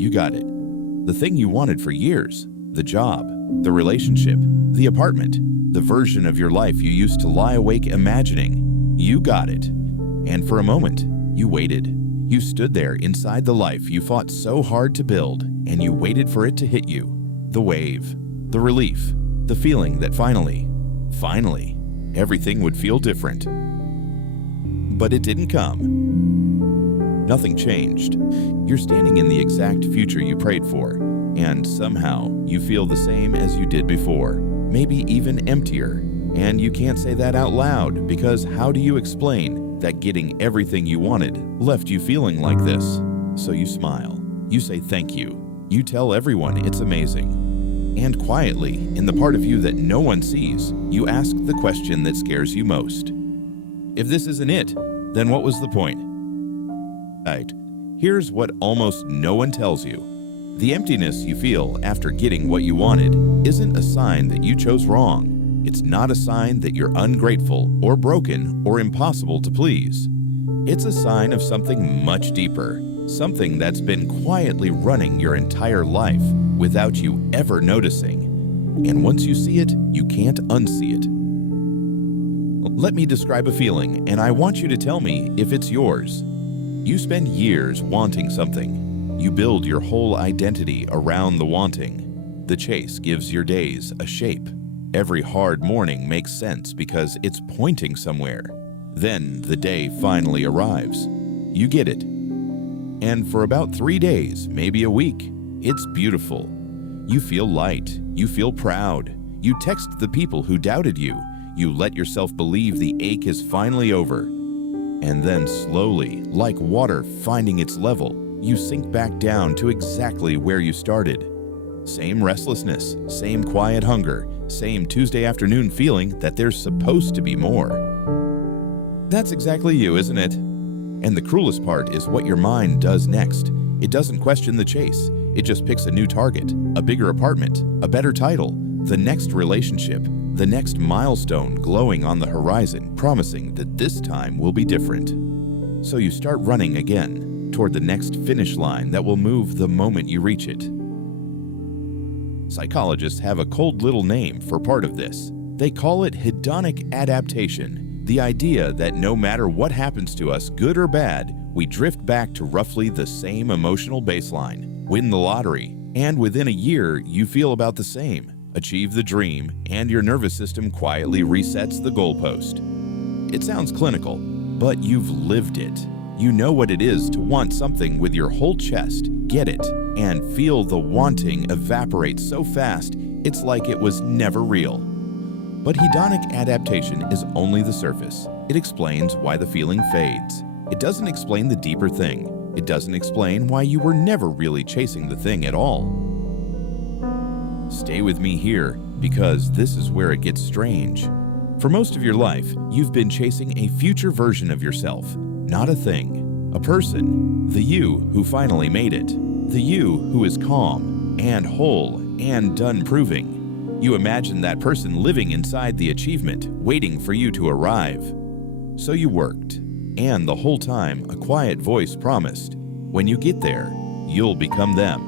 You got it. The thing you wanted for years, the job, the relationship, the apartment, the version of your life you used to lie awake imagining. You got it. And for a moment, you waited. You stood there inside the life you fought so hard to build, and you waited for it to hit you. The wave, the relief, the feeling that finally, everything would feel different. But it didn't come. Nothing changed. You're standing in the exact future you prayed for, and somehow you feel the same as you did before, maybe even emptier. And you can't say that out loud, because how do you explain that getting everything you wanted left you feeling like this? So you smile. You say thank you. You tell everyone it's amazing. And quietly, in the part of you that no one sees, you ask the question that scares you most. If this isn't it, then what was the point? Right. Here's what almost no one tells you. The emptiness you feel after getting what you wanted isn't a sign that you chose wrong. It's not a sign that you're ungrateful or broken or impossible to please. It's a sign of something much deeper, something that's been quietly running your entire life without you ever noticing. And once you see it, you can't unsee it. Let me describe a feeling, and I want you to tell me if it's yours. You spend years wanting something. You build your whole identity around the wanting. The chase gives your days a shape. Every hard morning makes sense because it's pointing somewhere. Then the day finally arrives. You get it. And for about 3 days, maybe a week, it's beautiful. You feel light. You feel proud. You text the people who doubted you. You let yourself believe the ache is finally over. And then slowly, like water finding its level, you sink back down to exactly where you started. Same restlessness, same quiet hunger, same Tuesday afternoon feeling that there's supposed to be more. That's exactly you, isn't it? And the cruelest part is what your mind does next. It doesn't question the chase. It just picks a new target, a bigger apartment, a better title, the next relationship, the next milestone glowing on the horizon, promising that this time will be different. So you start running again toward the next finish line that will move the moment you reach it. Psychologists have a cold little name for part of this. They call it hedonic adaptation, the idea that no matter what happens to us, good or bad, we drift back to roughly the same emotional baseline, win the lottery, and within a year you feel about the same. Achieve the dream, and your nervous system quietly resets the goalpost. It sounds clinical, but you've lived it. You know what it is to want something with your whole chest, get it, and feel the wanting evaporate so fast it's like it was never real. But hedonic adaptation is only the surface. It explains why the feeling fades. It doesn't explain the deeper thing. It doesn't explain why you were never really chasing the thing at all. Stay with me here, because this is where it gets strange. For most of your life, you've been chasing a future version of yourself, not a thing, a person, the you who finally made it, the you who is calm and whole and done proving. You imagine that person living inside the achievement, waiting for you to arrive. So you worked, and the whole time a quiet voice promised, when you get there, you'll become them.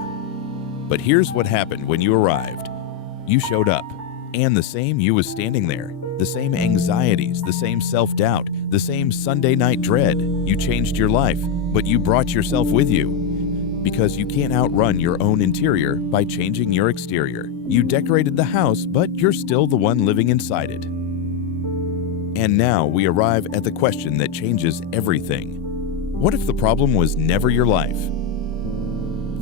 But here's what happened when you arrived. You showed up, and the same you was standing there. The same anxieties, the same self-doubt, the same Sunday night dread. You changed your life, but you brought yourself with you. Because you can't outrun your own interior by changing your exterior. You decorated the house, but you're still the one living inside it. And now we arrive at the question that changes everything. What if the problem was never your life?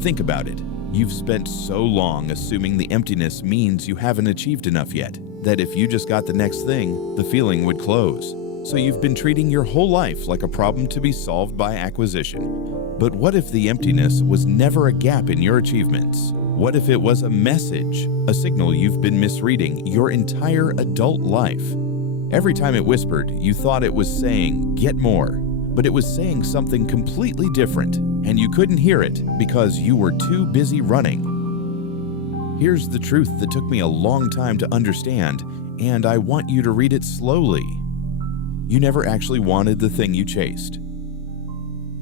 Think about it. You've spent so long assuming the emptiness means you haven't achieved enough yet, that if you just got the next thing, the feeling would close. So you've been treating your whole life like a problem to be solved by acquisition. But what if the emptiness was never a gap in your achievements? What if it was a message, a signal you've been misreading your entire adult life? Every time it whispered, you thought it was saying, get more. But it was saying something completely different, and you couldn't hear it because you were too busy running. Here's the truth that took me a long time to understand, and I want you to read it slowly. You never actually wanted the thing you chased.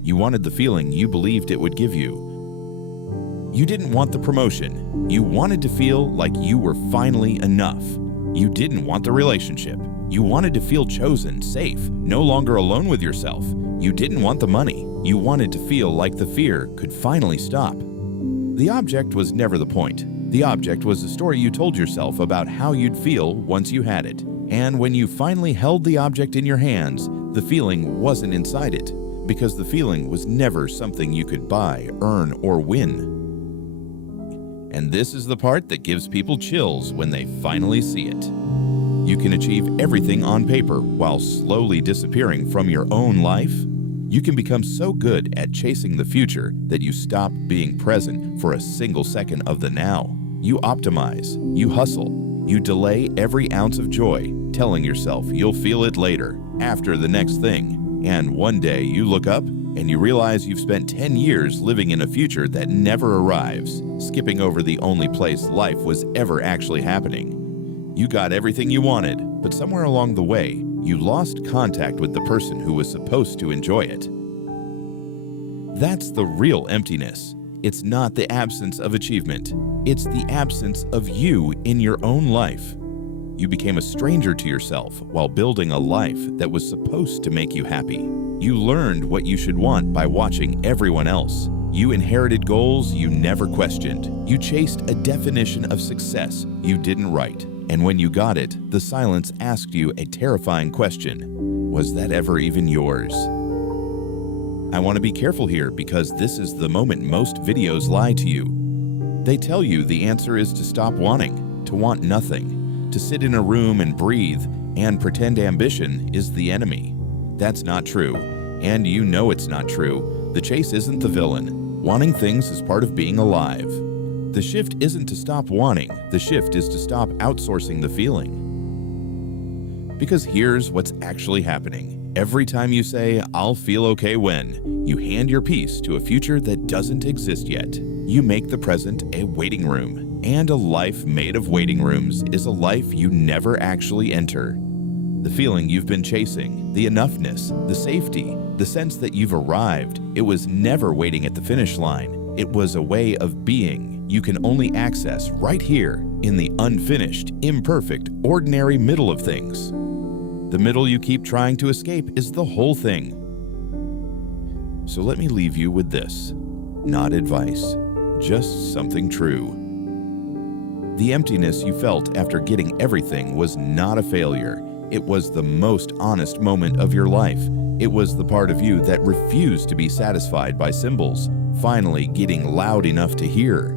You wanted the feeling you believed it would give you. You didn't want the promotion. You wanted to feel like you were finally enough. You didn't want the relationship. You wanted to feel chosen, safe, no longer alone with yourself. You didn't want the money. You wanted to feel like the fear could finally stop. The object was never the point. The object was the story you told yourself about how you'd feel once you had it. And when you finally held the object in your hands, the feeling wasn't inside it, because the feeling was never something you could buy, earn, or win. And this is the part that gives people chills when they finally see it. You can achieve everything on paper while slowly disappearing from your own life. You can become so good at chasing the future that you stop being present for a single second of the now. You optimize, you hustle, you delay every ounce of joy, telling yourself you'll feel it later, after the next thing. And one day you look up and you realize you've spent 10 years living in a future that never arrives, skipping over the only place life was ever actually happening. You got everything you wanted, but somewhere along the way, you lost contact with the person who was supposed to enjoy it. That's the real emptiness. It's not the absence of achievement. It's the absence of you in your own life. You became a stranger to yourself while building a life that was supposed to make you happy. You learned what you should want by watching everyone else. You inherited goals you never questioned. You chased a definition of success you didn't write. And when you got it, the silence asked you a terrifying question. Was that ever even yours? I want to be careful here because this is the moment most videos lie to you. They tell you the answer is to stop wanting, to want nothing, to sit in a room and breathe and pretend ambition is the enemy. That's not true, and you know it's not true. The chase isn't the villain. Wanting things is part of being alive. The shift isn't to stop wanting, the shift is to stop outsourcing the feeling. Because here's what's actually happening. Every time you say, "I'll feel okay when," you hand your piece to a future that doesn't exist yet. You make the present a waiting room, and a life made of waiting rooms is a life you never actually enter. The feeling you've been chasing, the enoughness, the safety, the sense that you've arrived, it was never waiting at the finish line. It was a way of being you can only access right here in the unfinished, imperfect, ordinary middle of things. The middle you keep trying to escape is the whole thing. So let me leave you with this. Not advice, just something true. The emptiness you felt after getting everything was not a failure. It was the most honest moment of your life. It was the part of you that refused to be satisfied by symbols, finally getting loud enough to hear.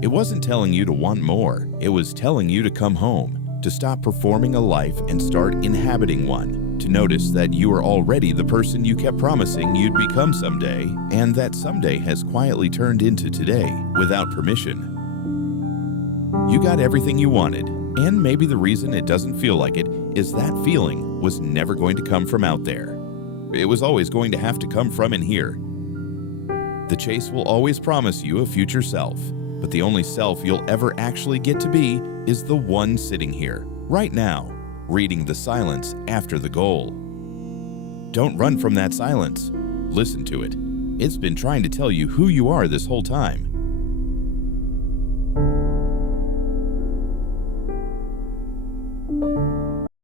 It wasn't telling you to want more. It was telling you to come home, to stop performing a life and start inhabiting one, to notice that you are already the person you kept promising you'd become someday, and that someday has quietly turned into today without permission. You got everything you wanted, and maybe the reason it doesn't feel like it is that feeling was never going to come from out there. It was always going to have to come from in here. The chase will always promise you a future self, but the only self you'll ever actually get to be is the one sitting here, right now, reading the silence after the goal. Don't run from that silence. Listen to it. It's been trying to tell you who you are this whole time.